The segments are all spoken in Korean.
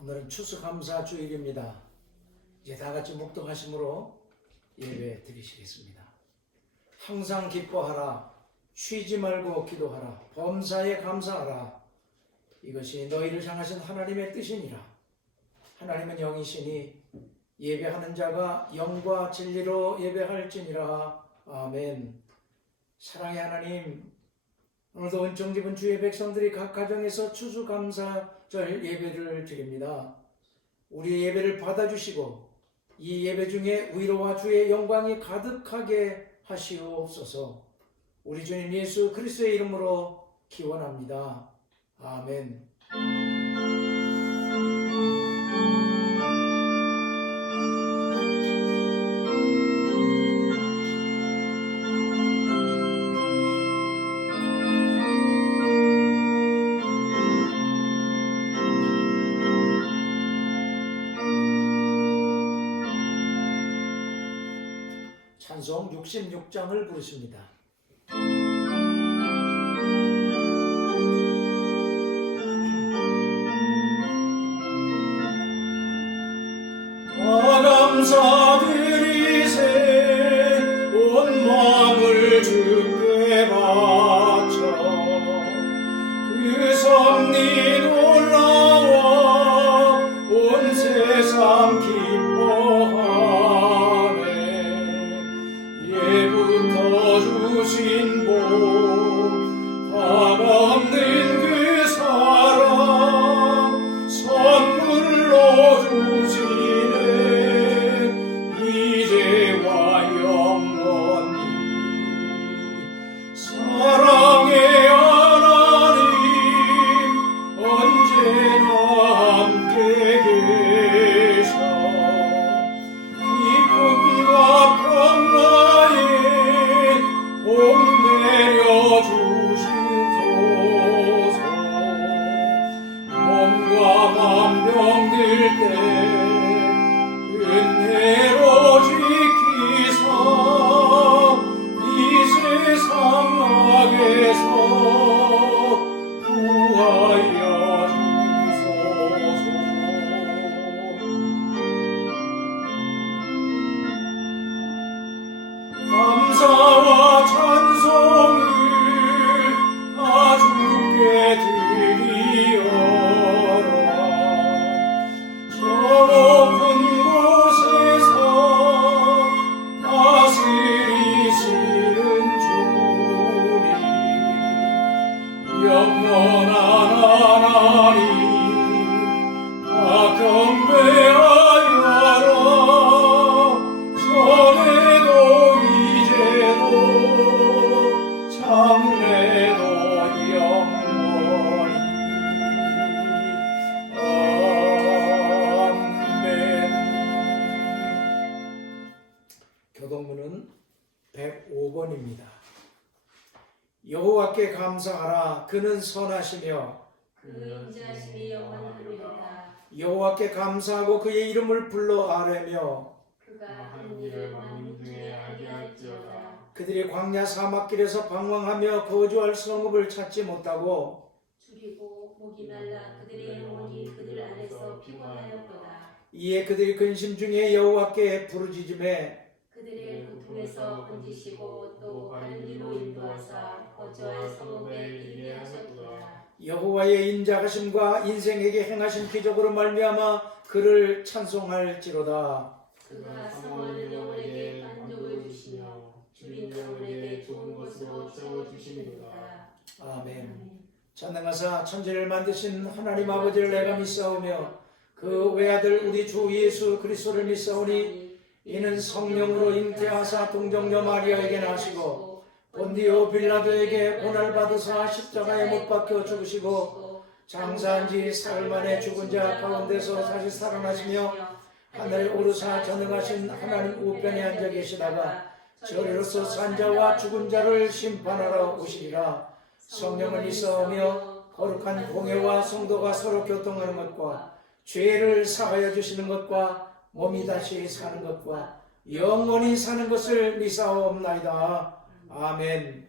오늘은 추수감사 주일입니다. 이제 다 같이 묵독하심으로 예배 드리시겠습니다. 항상 기뻐하라. 쉬지 말고 기도하라. 범사에 감사하라. 이것이 너희를 향하신 하나님의 뜻이니라. 하나님은 영이시니 예배하는 자가 영과 진리로 예배할지니라. 아멘. 사랑의 하나님, 오늘도 은총 집은 주의 백성들이 각 가정에서 추수감사절 예배를 드립니다. 우리의 예배를 받아주시고 이 예배 중에 위로와 주의 영광이 가득하게 하시옵소서. 우리 주님 예수 그리스도의 이름으로 기원합니다. 아멘. 찬송 66장을 부르십니다. 감사드리세 온 마음을 주께 바쳐 그 섭리 놀라워 온 세상 기뻐하네. 예부터 주신 복 한없는 그 사랑 선물로 주시네. 이제와 영원히 사랑의 하나님 언제나 함께 계셔 기쁨과 평화에 복 내려주시소서. 몸과 맘 병들 때 은혜로 지키사 이 세상 악에서 구하여 주소서. 감사와 찬송을 다 주께 드리어라. 저 높은 곳에서 다스리시는 주님 영원한 하나님 다 경배하여라. 전에도 이제도 장래도 영원히. 아멘. 교동문은 105번입니다. 여호와께 감사하라. 그는 선하시며 그 인자심이 영원합니다. 여호와께 감사하고 그의 이름을 불러 아뢰며 그가 하는 일을 만민 중에 알게 할지어다. 그들이 광야 사막길에서 방황하며 거주할 성읍을 찾지 못하고 줄이고 목이 말라 그들의 영혼이 그들 안에서 피곤하였도다. 이에 그들이 근심 중에 여호와께 부르짖음에 그들의 고통에서 건지시고 또 바른 길로 인도하사 거주할 성읍에 이르게 하셨도다. 여호와의 인자하심과 인생에게 행하신 기적으로 말미암아 그를 찬송할지로다. 그가 성원을 영혼에게 만족을 주시며 줄인 영혼에게 좋은 것으로 채워주시느니라. 아멘. 전능하사 천지를 만드신 하나님 아버지를 내가 믿사오며 그 외아들 우리 주 예수 그리스도를 믿사오니 이는 성령으로 잉태하사 동정녀 마리아에게 나시고 본디오 빌라도에게 고난을 받으사 십자가에 못 박혀 죽으시고 장사한 지 사흘 만에 죽은 자 가운데서 다시 살아나시며 하늘에 오르사 전능하신 하나님 우편에 앉아 계시다가 저리로서 산 자와 죽은 자를 심판하러 오시리라. 성령을 믿사오며 거룩한 공회와 성도가 서로 교통하는 것과 죄를 사하여 주시는 것과 몸이 다시 사는 것과 영원히 사는 것을 믿사옵나이다. 아멘.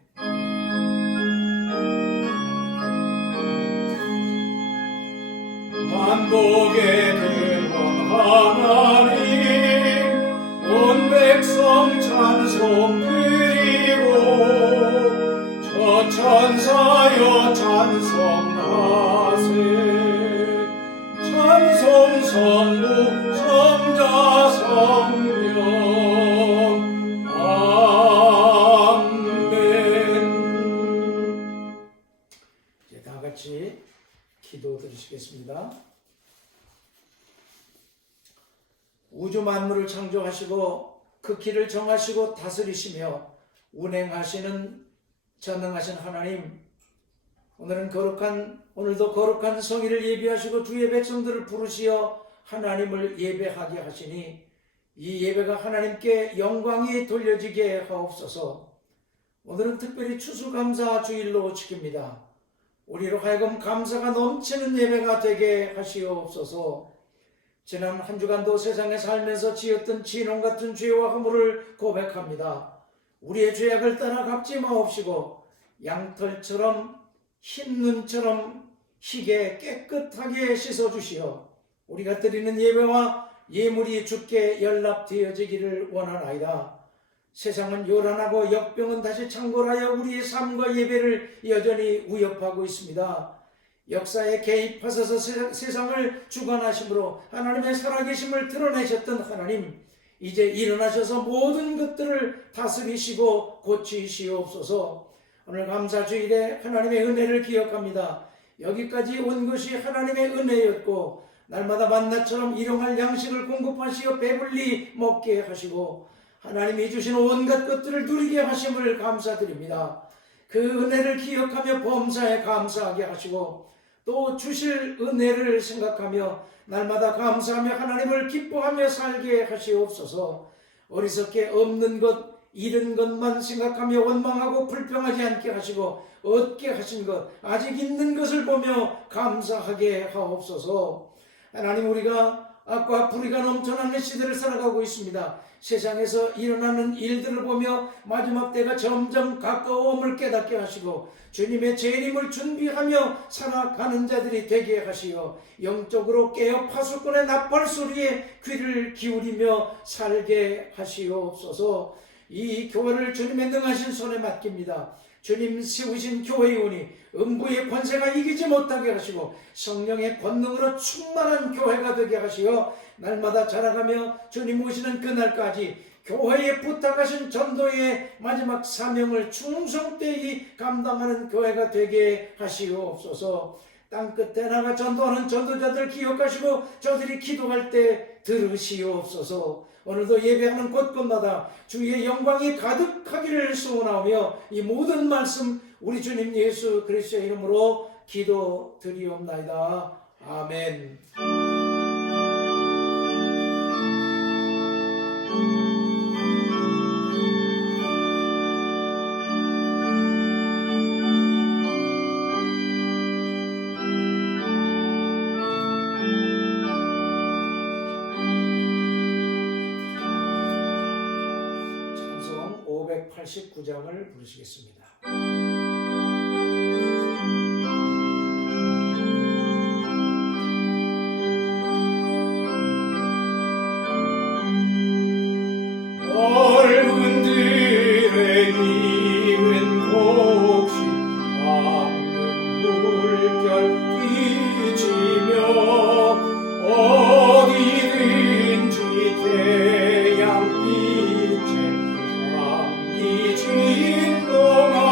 만복의 같이 기도 드리시겠습니다. 우주 만물을 창조하시고 그 길을 정하시고 다스리시며 운행하시는 전능하신 하나님, 오늘도 거룩한 성일을 예비하시고 주의 백성들을 부르시어 하나님을 예배하게 하시니 이 예배가 하나님께 영광이 돌려지게 하옵소서. 오늘은 특별히 추수감사 주일로 지킵니다. 우리로 하여금 감사가 넘치는 예배가 되게 하시옵소서. 지난 한 주간도 세상에 살면서 지었던 진홍 같은 죄와 허물을 고백합니다. 우리의 죄악을 따라 갚지 마옵시고 양털처럼 흰 눈처럼 희게 깨끗하게 씻어주시어 우리가 드리는 예배와 예물이 주께 연락되어지기를 원하나이다. 세상은 요란하고 역병은 다시 창궐하여 우리의 삶과 예배를 여전히 위협하고 있습니다. 역사에 개입하셔서 세상을 주관하심으로 하나님의 살아계심을 드러내셨던 하나님, 이제 일어나셔서 모든 것들을 다스리시고 고치시옵소서. 오늘 감사주일에 하나님의 은혜를 기억합니다. 여기까지 온 것이 하나님의 은혜였고 날마다 만나처럼 일용할 양식을 공급하시어 배불리 먹게 하시고 하나님이 주신 온갖 것들을 누리게 하심을 감사드립니다. 그 은혜를 기억하며 범사에 감사하게 하시고 또 주실 은혜를 생각하며 날마다 감사하며 하나님을 기뻐하며 살게 하시옵소서. 어리석게 없는 것, 잃은 것만 생각하며 원망하고 불평하지 않게 하시고 얻게 하신 것, 아직 있는 것을 보며 감사하게 하옵소서. 하나님, 우리가 악과 불의가 넘쳐나는 시대를 살아가고 있습니다. 세상에서 일어나는 일들을 보며 마지막 때가 점점 가까움을 깨닫게 하시고 주님의 재림을 준비하며 살아가는 자들이 되게 하시어 영적으로 깨어 파수꾼의 나팔 소리에 귀를 기울이며 살게 하시옵소서. 이 교회를 주님의 능하신 손에 맡깁니다. 주님 세우신 교회이오니 음부의 권세가 이기지 못하게 하시고 성령의 권능으로 충만한 교회가 되게 하시어 날마다 자라가며 주님 오시는 그날까지 교회에 부탁하신 전도의 마지막 사명을 충성되이 감당하는 교회가 되게 하시옵소서. 땅끝에 나가 전도하는 전도자들 기억하시고 저들이 기도할 때 들으시옵소서. 오늘도 예배하는 곳곳마다 주의 영광이 가득하기를 소원하며 이 모든 말씀 우리 주님 예수 그리스도의 이름으로 기도드리옵나이다. 아멘. 찬송 589장을 부르시겠습니다. 넓은 들에 익은 곡식 방금 물결 비치며 어디든지 태양빛에 감기 진동하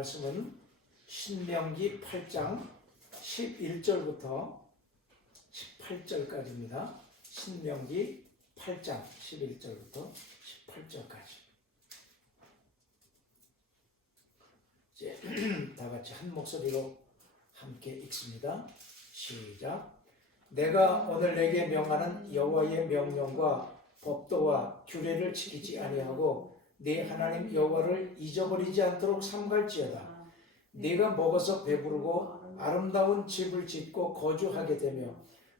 말씀은 신명기 8장 11절부터 18절까지입니다. 신명기 8장 11절부터 18절까지. 이제 다 같이 한 목소리로 함께 읽습니다. 시작. 내가 오늘 내게 명하는 여호와의 명령과 법도와 규례를 지키지 아니하고 네 하나님 여호와를 잊어버리지 않도록 삼갈지어다. 네가 먹어서 배부르고 아름다운 집을 짓고 거주하게 되며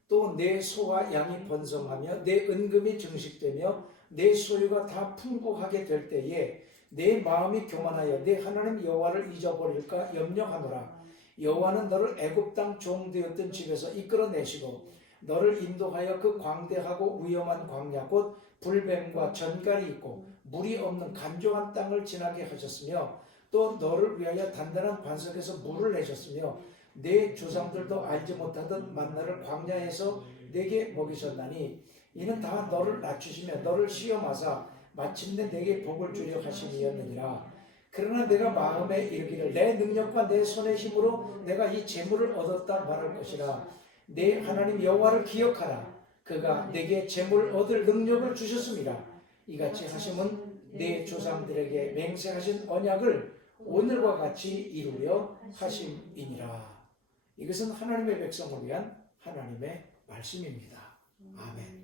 또 내 소와 양이 번성하며 내 은금이 증식되며 내 소유가 다 풍부하게 될 때에 내 마음이 교만하여 네 하나님 여호와를 잊어버릴까 염려하노라. 여호와는 너를 애굽 땅 종되었던 집에서 이끌어내시고 너를 인도하여 그 광대하고 위험한 광야 곧 불뱀과 전갈이 있고 물이 없는 간조한 땅을 지나게 하셨으며 또 너를 위하여 단단한 반석에서 물을 내셨으며 내 조상들도 알지 못하던 만나를 광야에서 내게 먹이셨나니 이는 다 너를 낮추시며 너를 시험하사 마침내 내게 복을 주려 하심이었느니라. 그러나 내가 마음에 이르기를 내 능력과 내 손의 힘으로 내가 이 재물을 얻었다 말할 것이라. 내 하나님 여호와를 기억하라. 그가 내게 재물 얻을 능력을 주셨습니다. 이같이 하심은 내 조상들에게 맹세하신 언약을 오늘과 같이 이루려 하심이니라. 이것은 하나님의 백성을 위한 하나님의 말씀입니다. 아멘.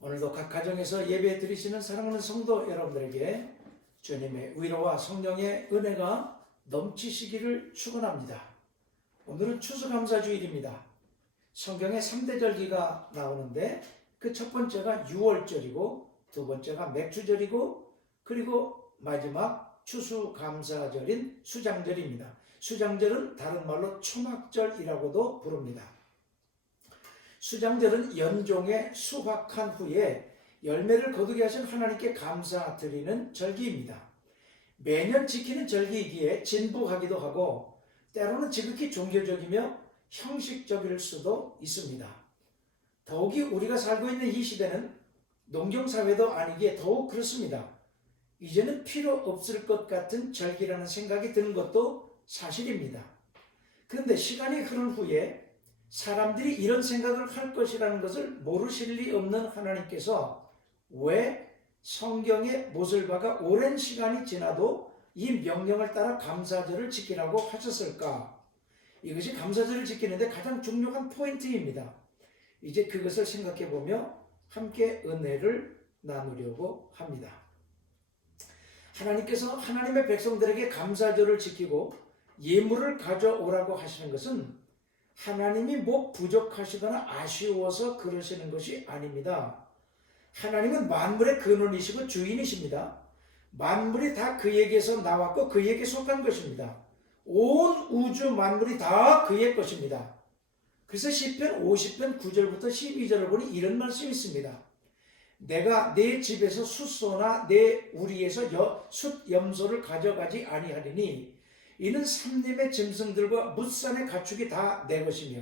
오늘도 각 가정에서 예배 드리시는 사랑하는 성도 여러분들에게 주님의 위로와 성령의 은혜가 넘치시기를 축원합니다. 오늘은 추수감사주일입니다. 성경에 3대 절기가 나오는데 그 첫 번째가 6월절이고 두 번째가 맥주절이고 그리고 마지막 추수감사절인 수장절입니다. 수장절은 다른 말로 초막절이라고도 부릅니다. 수장절은 연종의 수확한 후에 열매를 거두게 하신 하나님께 감사드리는 절기입니다. 매년 지키는 절기이기에 진부하기도 하고 때로는 지극히 종교적이며 형식적일 수도 있습니다. 더욱이 우리가 살고 있는 이 시대는 농경사회도 아니기에 더욱 그렇습니다. 이제는 필요 없을 것 같은 절기라는 생각이 드는 것도 사실입니다. 그런데 시간이 흐른 후에 사람들이 이런 생각을 할 것이라는 것을 모르실 리 없는 하나님께서 왜 성경에 못을 박아 오랜 시간이 지나도 이 명령을 따라 감사절을 지키라고 하셨을까? 이것이 감사절을 지키는데 가장 중요한 포인트입니다. 이제 그것을 생각해 보며 함께 은혜를 나누려고 합니다. 하나님께서 하나님의 백성들에게 감사절을 지키고 예물을 가져오라고 하시는 것은 하나님이 뭐 부족하시거나 아쉬워서 그러시는 것이 아닙니다. 하나님은 만물의 근원이시고 주인이십니다. 만물이 다 그에게서 나왔고 그에게 속한 것입니다. 온 우주 만물이 다 그의 것입니다. 그래서 시편 50편 9절부터 12절을 보니 이런 말씀이 있습니다. 내가 내 집에서 숫소나 내 우리에서 숫염소를 가져가지 아니하리니 이는 산림의 짐승들과 뭇산의 가축이 다 내 것이며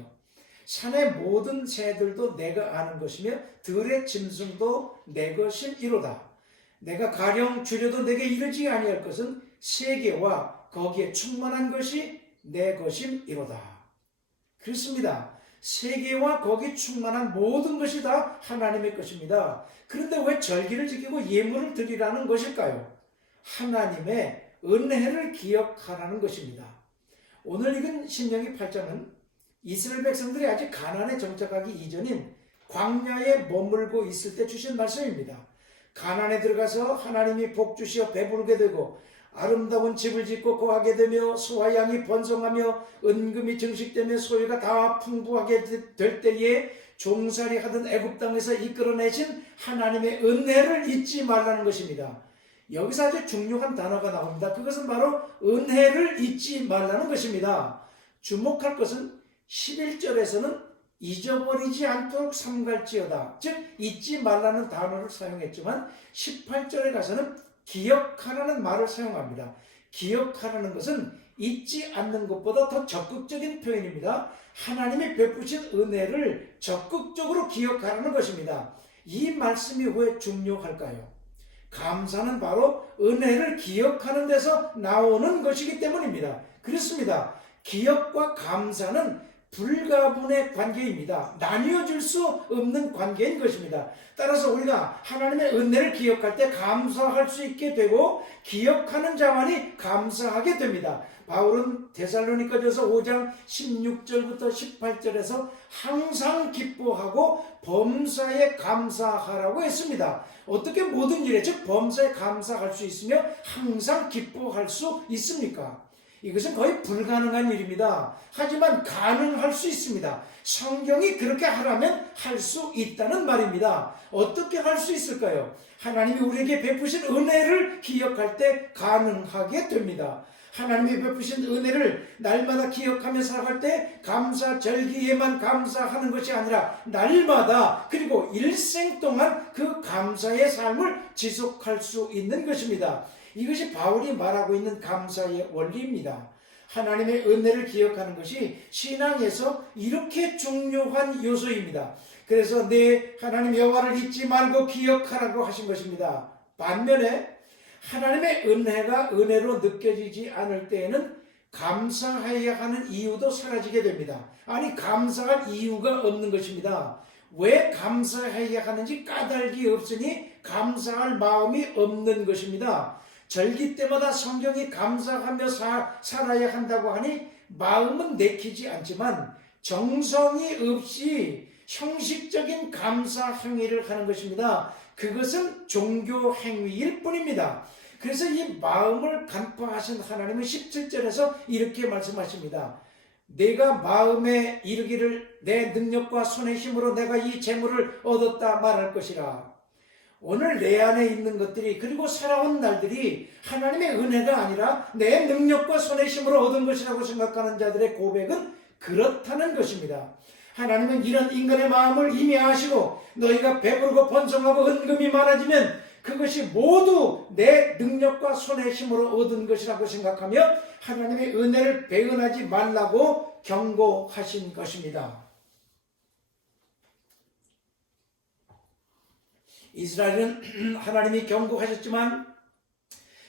산의 모든 새들도 내가 아는 것이며 들의 짐승도 내 것임이로다. 내가 가령 줄여도 내게 이르지 아니할 것은 세계와 거기에 충만한 것이 내 것임이로다. 그렇습니다. 세계와 거기 충만한 모든 것이 다 하나님의 것입니다. 그런데 왜 절기를 지키고 예물을 드리라는 것일까요? 하나님의 은혜를 기억하라는 것입니다. 오늘 읽은 신명기 8장은 이스라엘 백성들이 아직 가나안에 정착하기 이전인 광야에 머물고 있을 때 주신 말씀입니다. 가나안에 들어가서 하나님이 복 주시어 배부르게 되고 아름다운 집을 짓고 거하게 되며 소와 양이 번성하며 은금이 증식되며 소유가 다 풍부하게 될 때에 종살이 하던 애굽 땅에서 이끌어내신 하나님의 은혜를 잊지 말라는 것입니다. 여기서 아주 중요한 단어가 나옵니다. 그것은 바로 은혜를 잊지 말라는 것입니다. 주목할 것은 11절에서는 잊어버리지 않도록 삼갈지어다, 즉 잊지 말라는 단어를 사용했지만 18절에 가서는 기억하라는 말을 사용합니다. 기억하라는 것은 잊지 않는 것보다 더 적극적인 표현입니다. 하나님이 베푸신 은혜를 적극적으로 기억하라는 것입니다. 이 말씀이 왜 중요할까요? 감사는 바로 은혜를 기억하는 데서 나오는 것이기 때문입니다. 그렇습니다. 기억과 감사는 불가분의 관계입니다. 나뉘어질 수 없는 관계인 것입니다. 따라서 우리가 하나님의 은혜를 기억할 때 감사할 수 있게 되고 기억하는 자만이 감사하게 됩니다. 바울은 데살로니가전서 5장 16절부터 18절에서 항상 기뻐하고 범사에 감사하라고 했습니다. 어떻게 모든 일에, 즉 범사에 감사할 수 있으며 항상 기뻐할 수 있습니까? 이것은 거의 불가능한 일입니다. 하지만 가능할 수 있습니다. 성경이 그렇게 하라면 할 수 있다는 말입니다. 어떻게 할 수 있을까요? 하나님이 우리에게 베푸신 은혜를 기억할 때 가능하게 됩니다. 하나님이 베푸신 은혜를 날마다 기억하며 살아갈 때 감사절기에만 감사하는 것이 아니라 날마다 그리고 일생 동안 그 감사의 삶을 지속할 수 있는 것입니다. 이것이 바울이 말하고 있는 감사의 원리입니다. 하나님의 은혜를 기억하는 것이 신앙에서 이렇게 중요한 요소입니다. 그래서 내 하나님 여호와를 잊지 말고 기억하라고 하신 것입니다. 반면에 하나님의 은혜가 은혜로 느껴지지 않을 때에는 감사해야 하는 이유도 사라지게 됩니다. 아니, 감사할 이유가 없는 것입니다. 왜 감사해야 하는지 까닭이 없으니 감사할 마음이 없는 것입니다. 절기 때마다 성경이 감사하며 살아야 한다고 하니 마음은 내키지 않지만 정성이 없이 형식적인 감사 행위를 하는 것입니다. 그것은 종교 행위일 뿐입니다. 그래서 이 마음을 간파하신 하나님은 17절에서 이렇게 말씀하십니다. 내가 마음에 이르기를 내 능력과 손의 힘으로 내가 이 재물을 얻었다 말할 것이라. 오늘 내 안에 있는 것들이 그리고 살아온 날들이 하나님의 은혜가 아니라 내 능력과 손의 힘으로 얻은 것이라고 생각하는 자들의 고백은 그렇다는 것입니다. 하나님은 이런 인간의 마음을 이미 아시고 너희가 배부르고 번성하고 은금이 많아지면 그것이 모두 내 능력과 손의 힘으로 얻은 것이라고 생각하며 하나님의 은혜를 배은하지 말라고 경고하신 것입니다. 이스라엘은 하나님이 경고하셨지만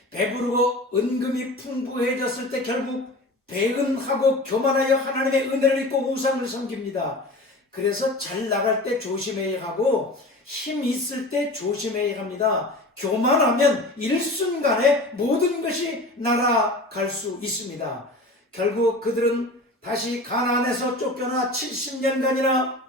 배부르고 은금이 풍부해졌을 때 결국 배은하고 교만하여 하나님의 은혜를 잊고 우상을 섬깁니다. 그래서 잘 나갈 때 조심해야 하고 힘 있을 때 조심해야 합니다. 교만하면 일순간에 모든 것이 날아갈 수 있습니다. 결국 그들은 다시 가나안에서 쫓겨나 70년간이나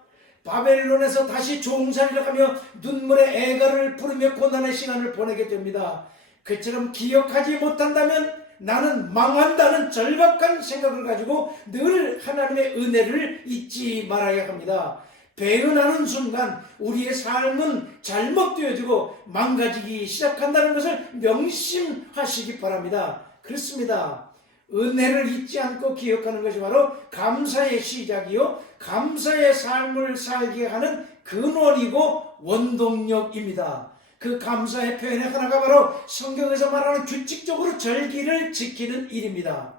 바벨론에서 다시 종살이를 하며 눈물의 애가를 부르며 고난의 시간을 보내게 됩니다. 그처럼 기억하지 못한다면 나는 망한다는 절박한 생각을 가지고 늘 하나님의 은혜를 잊지 말아야 합니다. 배은하는 순간 우리의 삶은 잘못되어지고 망가지기 시작한다는 것을 명심하시기 바랍니다. 그렇습니다. 은혜를 잊지 않고 기억하는 것이 바로 감사의 시작이요 감사의 삶을 살게 하는 근원이고 원동력입니다. 그 감사의 표현의 하나가 바로 성경에서 말하는 규칙적으로 절기를 지키는 일입니다.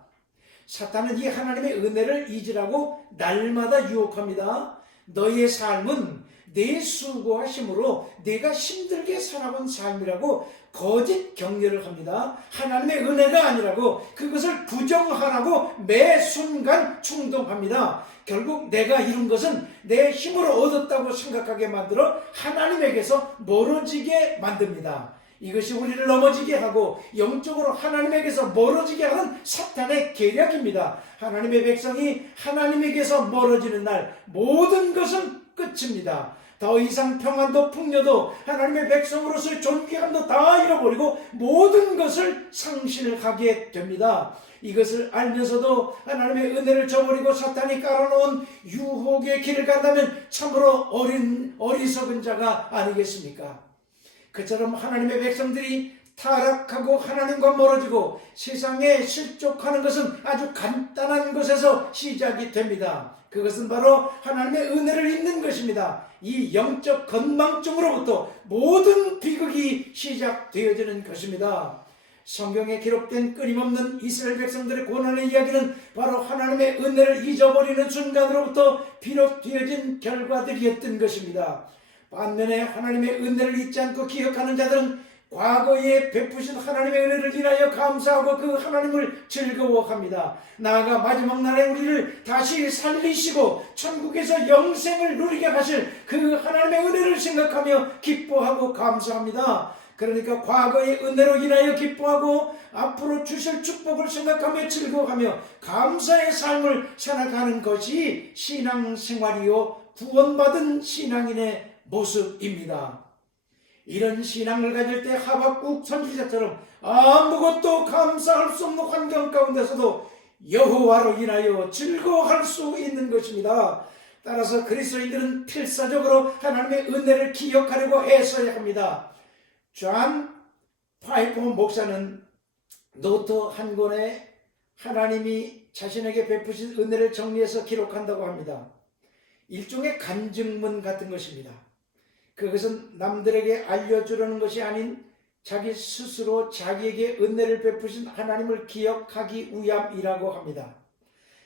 사탄은 이 하나님의 은혜를 잊으라고 날마다 유혹합니다. 너희의 삶은 내 수고와 힘으로 내가 힘들게 살아온 삶이라고 거짓 격려를 합니다. 하나님의 은혜가 아니라고 그것을 부정하라고 매 순간 충동합니다. 결국 내가 이룬 것은 내 힘으로 얻었다고 생각하게 만들어 하나님에게서 멀어지게 만듭니다. 이것이 우리를 넘어지게 하고 영적으로 하나님에게서 멀어지게 하는 사탄의 계략입니다. 하나님의 백성이 하나님에게서 멀어지는 날 모든 것은 끝입니다. 더 이상 평안도 풍요도 하나님의 백성으로서의 존귀함도 다 잃어버리고 모든 것을 상실하게 됩니다. 이것을 알면서도 하나님의 은혜를 저버리고 사탄이 깔아놓은 유혹의 길을 간다면 참으로 어리석은 자가 아니겠습니까? 그처럼 하나님의 백성들이 타락하고 하나님과 멀어지고 세상에 실족하는 것은 아주 간단한 것에서 시작이 됩니다. 그것은 바로 하나님의 은혜를 잊는 것입니다. 이 영적 건망증으로부터 모든 비극이 시작되어지는 것입니다. 성경에 기록된 끊임없는 이스라엘 백성들의 고난의 이야기는 바로 하나님의 은혜를 잊어버리는 순간으로부터 비롯되어진 결과들이었던 것입니다. 반면에 하나님의 은혜를 잊지 않고 기억하는 자들은 과거에 베푸신 하나님의 은혜를 인하여 감사하고 그 하나님을 즐거워합니다. 나아가 마지막 날에 우리를 다시 살리시고 천국에서 영생을 누리게 하실 그 하나님의 은혜를 생각하며 기뻐하고 감사합니다. 그러니까 과거의 은혜로 인하여 기뻐하고 앞으로 주실 축복을 생각하며 즐거워하며 감사의 삶을 살아가는 것이 신앙생활이요 구원받은 신앙인의 모습입니다. 이런 신앙을 가질 때 하박국 선지자처럼 아무것도 감사할 수 없는 환경 가운데서도 여호와로 인하여 즐거워할 수 있는 것입니다. 따라서 그리스도인들은 필사적으로 하나님의 은혜를 기억하려고 애써야 합니다. 존 파이퍼 목사는 노트 한 권에 하나님이 자신에게 베푸신 은혜를 정리해서 기록한다고 합니다. 일종의 간증문 같은 것입니다. 그것은 남들에게 알려주려는 것이 아닌 자기 스스로 자기에게 은혜를 베푸신 하나님을 기억하기 위함이라고 합니다.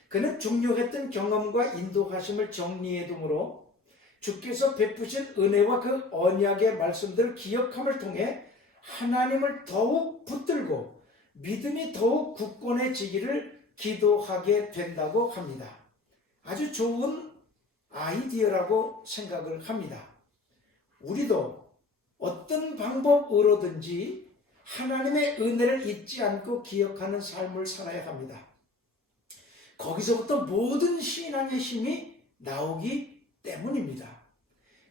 그는 중요했던 경험과 인도하심을 정리해 두므로 주께서 베푸신 은혜와 그 언약의 말씀들을 기억함을 통해 하나님을 더욱 붙들고 믿음이 더욱 굳건해지기를 기도하게 된다고 합니다. 아주 좋은 아이디어라고 생각을 합니다. 우리도 어떤 방법으로든지 하나님의 은혜를 잊지 않고 기억하는 삶을 살아야 합니다. 거기서부터 모든 신앙의 힘이 나오기 때문입니다.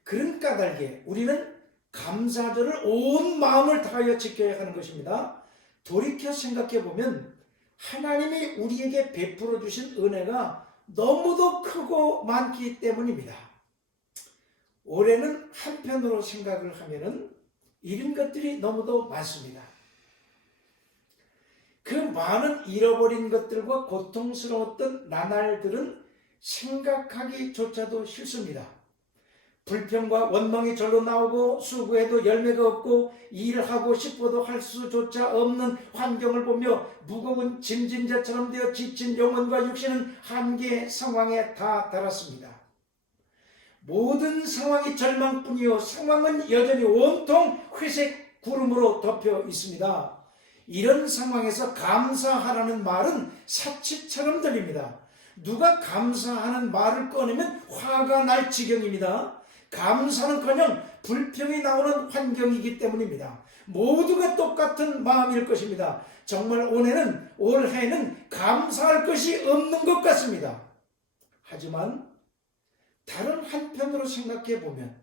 그런 까닭에 우리는 감사절을 온 마음을 다하여 지켜야 하는 것입니다. 돌이켜 생각해 보면 하나님이 우리에게 베풀어 주신 은혜가 너무도 크고 많기 때문입니다. 올해는 한편으로 생각을 하면은 잃은 것들이 너무도 많습니다. 그 많은 잃어버린 것들과 고통스러웠던 나날들은 생각하기조차도 싫습니다. 불평과 원망이 절로 나오고 수고해도 열매가 없고 일하고 싶어도 할 수조차 없는 환경을 보며 무거운 짐진 자처럼 되어 지친 영혼과 육신은 한계 상황에 다 달았습니다. 모든 상황이 절망뿐이요 상황은 여전히 온통 회색 구름으로 덮여 있습니다. 이런 상황에서 감사하라는 말은 사치처럼 들립니다. 누가 감사하는 말을 꺼내면 화가 날 지경입니다. 감사는커녕 불평이 나오는 환경이기 때문입니다. 모두가 똑같은 마음일 것입니다. 정말 올해는 감사할 것이 없는 것 같습니다. 하지만 다른 한편으로 생각해 보면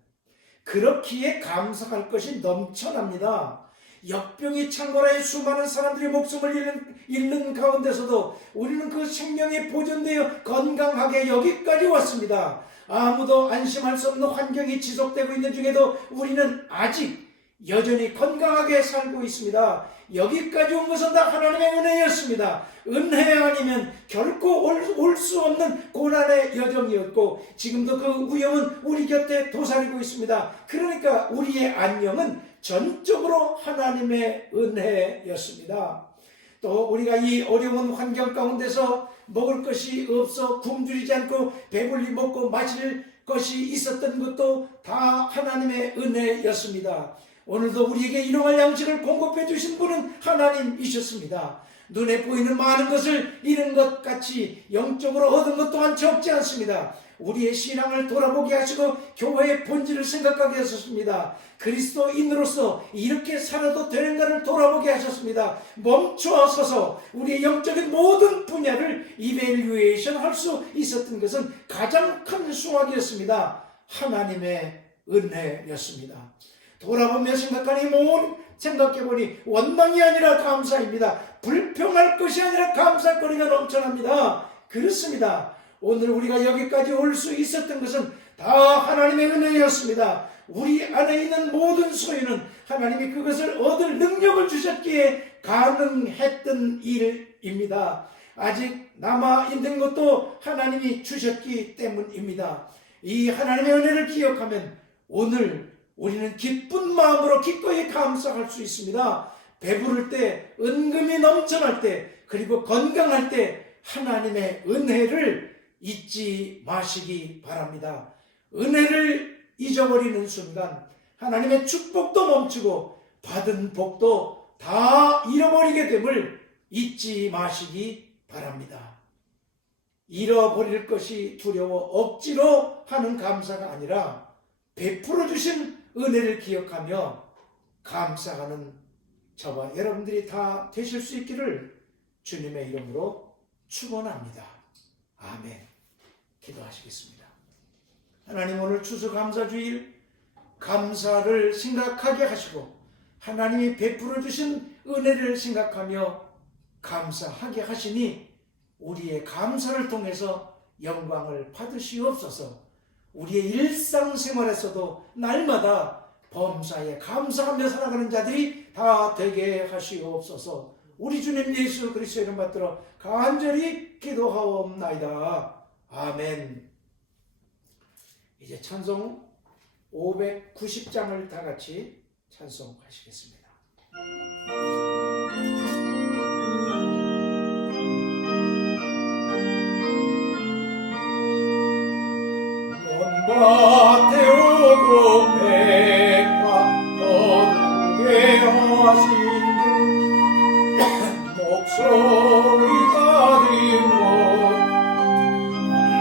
그렇기에 감사할 것이 넘쳐납니다. 역병이 창궐하여 수많은 사람들이 목숨을 잃는 가운데서도 우리는 그 생명이 보존되어 건강하게 여기까지 왔습니다. 아무도 안심할 수 없는 환경이 지속되고 있는 중에도 우리는 아직 여전히 건강하게 살고 있습니다. 여기까지 온 것은 다 하나님의 은혜였습니다. 은혜 아니면 결코 올 수 없는 고난의 여정이었고 지금도 그 위험은 우리 곁에 도사리고 있습니다. 그러니까 우리의 안녕은 전적으로 하나님의 은혜였습니다. 또 우리가 이 어려운 환경 가운데서 먹을 것이 없어 굶주리지 않고 배불리 먹고 마실 것이 있었던 것도 다 하나님의 은혜였습니다. 오늘도 우리에게 일용할 양식을 공급해 주신 분은 하나님이셨습니다. 눈에 보이는 많은 것을 잃은 것 같이 영적으로 얻은 것 또한 적지 않습니다. 우리의 신앙을 돌아보게 하시고 교회의 본질을 생각하게 하셨습니다. 그리스도인으로서 이렇게 살아도 되는가를 돌아보게 하셨습니다. 멈춰 서서 우리의 영적인 모든 분야를 이밸류에이션 할 수 있었던 것은 가장 큰 수확이었습니다. 하나님의 은혜였습니다. 돌아보며 생각해보니 원망이 아니라 감사입니다. 불평할 것이 아니라 감사거리가 넘쳐납니다. 그렇습니다. 오늘 우리가 여기까지 올 수 있었던 것은 다 하나님의 은혜였습니다. 우리 안에 있는 모든 소유는 하나님이 그것을 얻을 능력을 주셨기에 가능했던 일입니다. 아직 남아있는 것도 하나님이 주셨기 때문입니다. 이 하나님의 은혜를 기억하면 오늘 우리는 기쁜 마음으로 기꺼이 감사할 수 있습니다. 배부를 때, 은금이 넘쳐날 때, 그리고 건강할 때 하나님의 은혜를 잊지 마시기 바랍니다. 은혜를 잊어버리는 순간 하나님의 축복도 멈추고 받은 복도 다 잃어버리게 됨을 잊지 마시기 바랍니다. 잃어버릴 것이 두려워 억지로 하는 감사가 아니라 베풀어 주신 은혜를 기억하며 감사하는 저와 여러분들이 다 되실 수 있기를 주님의 이름으로 축원합니다. 아멘. 기도하시겠습니다. 하나님, 오늘 추수감사주일 감사를 생각하게 하시고 하나님이 베풀어 주신 은혜를 생각하며 감사하게 하시니 우리의 감사를 통해서 영광을 받으시옵소서. 우리의 일상생활에서도 날마다 범사에 감사하며 살아가는 자들이 다 되게 하시옵소서. 우리 주님 예수 그리스도의 이름 받들어 간절히 기도하옵나이다. 아멘. 이제 찬송 590장을 다 같이 찬송하시겠습니다. 밭에 오고 백화 거두게 하신 주 목소리가 들려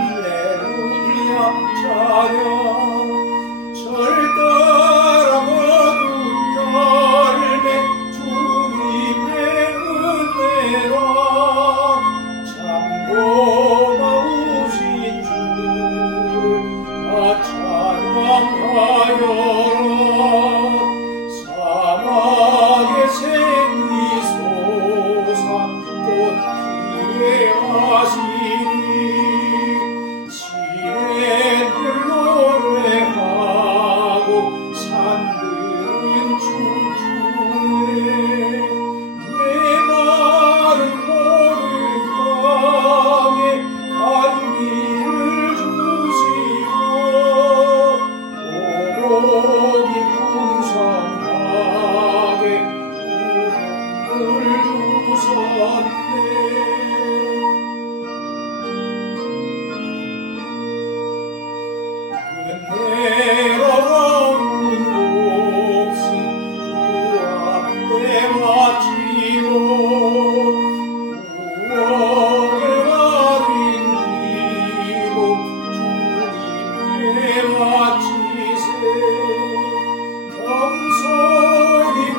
할렐루야 찬양 절 따라 거둔 열매 주님의 은혜라 참 고마우신 주 찬양하여라 사막의 생이 솟아 꽃피게 하시니 시내들 노래하고 산들은 춤추네 내 마른 모든 땅에 간기를 오곡이 풍성하게 우음을 주셨네 은혜로운 몫이 주 앞에 마치고 구원을 받은 기쁨 주님께 마치세 겸손히 무릎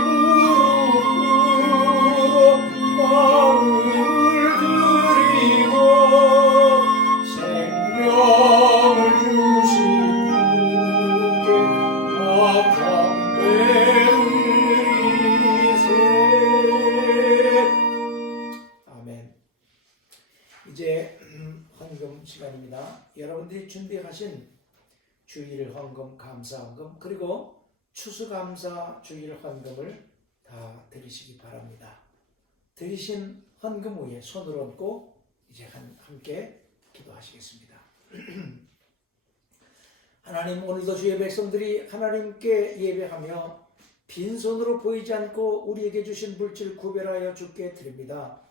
꿇어 마음을 드리고 생명을 주신 주께 다 담배를 이세. 아멘. 이제 헌금 시간입니다. 여러분들이 준비하신 주일 헌금, 감사 헌금, 그리고 추수감사 주일 헌금을 다 드리시기 바랍니다. 드리신 헌금 후에 손을 얹고 이제 함께 기도하시겠습니다. 하나님, 오늘도 주의 백성들이 하나님께 예배하며 빈손으로 보이지 않고 우리에게 주신 물질 구별하여 주께 드립니다.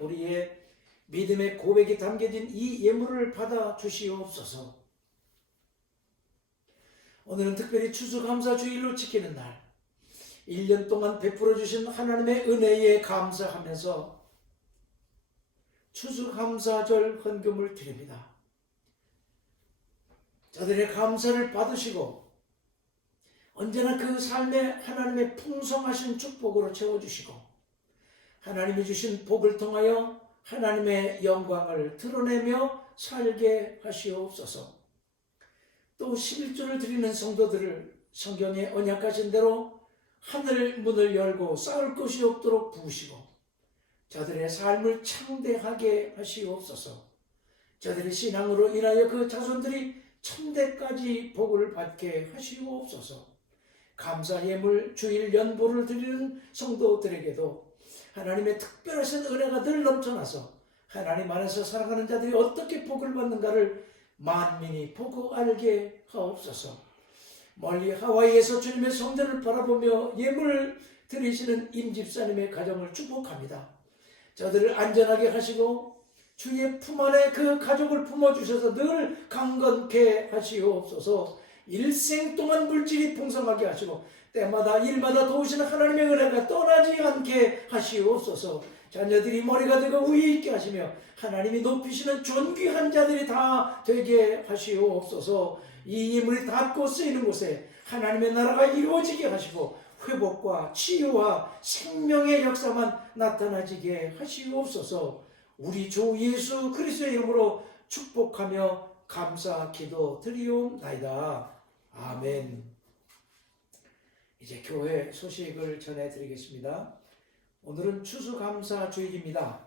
우리의 믿음의 고백이 담겨진 이 예물을 받아 주시옵소서. 오늘은 특별히 추수감사주일로 지키는 날, 1년 동안 베풀어 주신 하나님의 은혜에 감사하면서 추수감사절 헌금을 드립니다. 저들의 감사를 받으시고 언제나 그 삶에 하나님의 풍성하신 축복으로 채워주시고 하나님이 주신 복을 통하여 하나님의 영광을 드러내며 살게 하시옵소서. 또 11조를 드리는 성도들을 성경에 언약하신 대로 하늘 문을 열고 싸울 것이 없도록 부으시고 저들의 삶을 창대하게 하시옵소서. 저들의 신앙으로 인하여 그 자손들이 천대까지 복을 받게 하시옵소서. 감사 예물 주일 연보를 드리는 성도들에게도 하나님의 특별하신 은혜가 늘 넘쳐나서 하나님 안에서 살아가는 자들이 어떻게 복을 받는가를 만민이 보고 알게 하옵소서. 멀리 하와이에서 주님의 성전을 바라보며 예물을 드리시는 임집사님의 가정을 축복합니다. 저들을 안전하게 하시고 주의 품 안에 그 가족을 품어주셔서 늘 강건케 하시옵소서. 일생 동안 물질이 풍성하게 하시고 때마다 일마다 도우시는 하나님의 은혜가 떠나지 않게 하시옵소서. 자녀들이 머리가 되고 우위 있게 하시며 하나님이 높이시는 존귀한 자들이 다 되게 하시옵소서. 이 예물이 닿고 쓰이는 곳에 하나님의 나라가 이루어지게 하시고 회복과 치유와 생명의 역사만 나타나지게 하시옵소서. 우리 주 예수 그리스도의 이름으로 축복하며 감사 기도 드리옵나이다. 아멘. 이제 교회 소식을 전해드리겠습니다. 오늘은 추수감사 주일입니다.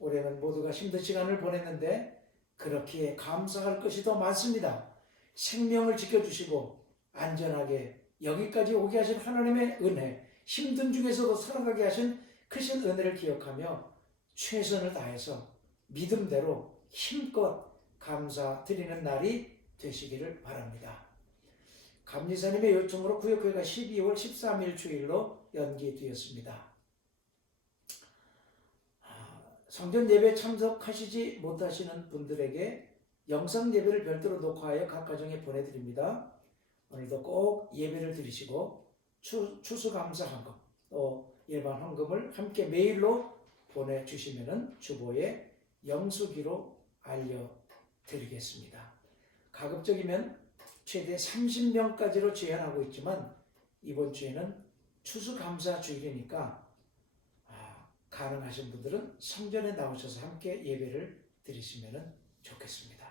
올해는 모두가 힘든 시간을 보냈는데 그렇기에 감사할 것이 더 많습니다. 생명을 지켜주시고 안전하게 여기까지 오게 하신 하나님의 은혜, 힘든 중에서도 살아가게 하신 크신 은혜를 기억하며 최선을 다해서 믿음대로 힘껏 감사드리는 날이 되시기를 바랍니다. 감리사님의 요청으로 구역교회가 12월 13일 주일로 연기되었습니다. 성전 예배 참석하시지 못하시는 분들에게 영상 예배를 별도로 녹화하여 각 가정에 보내드립니다. 오늘도 꼭 예배를 드리시고 추수감사 헌금 또 일반 헌금을 함께 메일로 보내주시면 주보에 영수기로 알려드리겠습니다. 가급적이면 최대 30명까지로 제한하고 있지만 이번 주에는 추수감사 주일이니까 가능하신 분들은 성전에 나오셔서 함께 예배를 드리시면 좋겠습니다.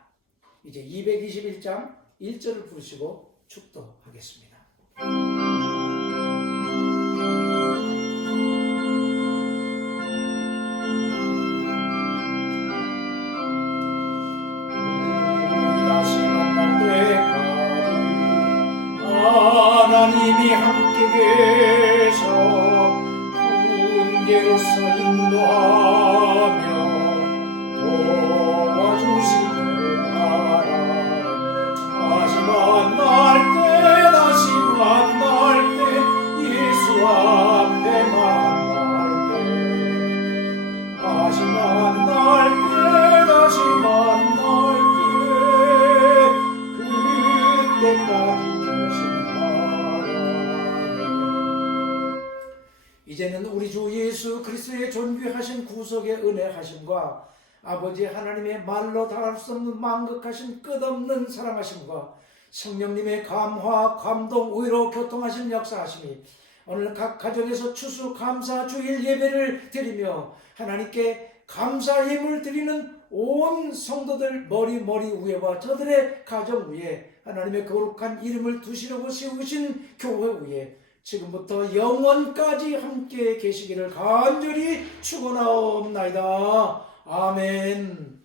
이제 221장 1절을 부르시고 축도하겠습니다. 하나님이 함께 계셔 훈계로서 인도하며 도와주시길 바라. 다시 만날 때 예수 앞에 만날 때 다시 만날 때 그때까지 이제는 우리 주 예수 그리스도의 존귀하신 구속의 은혜하심과 아버지 하나님의 말로 다할 수 없는 만극하신 끝없는 사랑하심과 성령님의 감화, 감동, 위로, 교통하신 역사하심이 오늘 각 가정에서 추수 감사 주일 예배를 드리며 하나님께 감사 예물 드리는 온 성도들 머리 위에와 저들의 가정 위에 하나님의 거룩한 이름을 두시려고 세우신 교회 위에 지금부터 영원까지 함께 계시기를 간절히 축원하옵나이다. 아멘.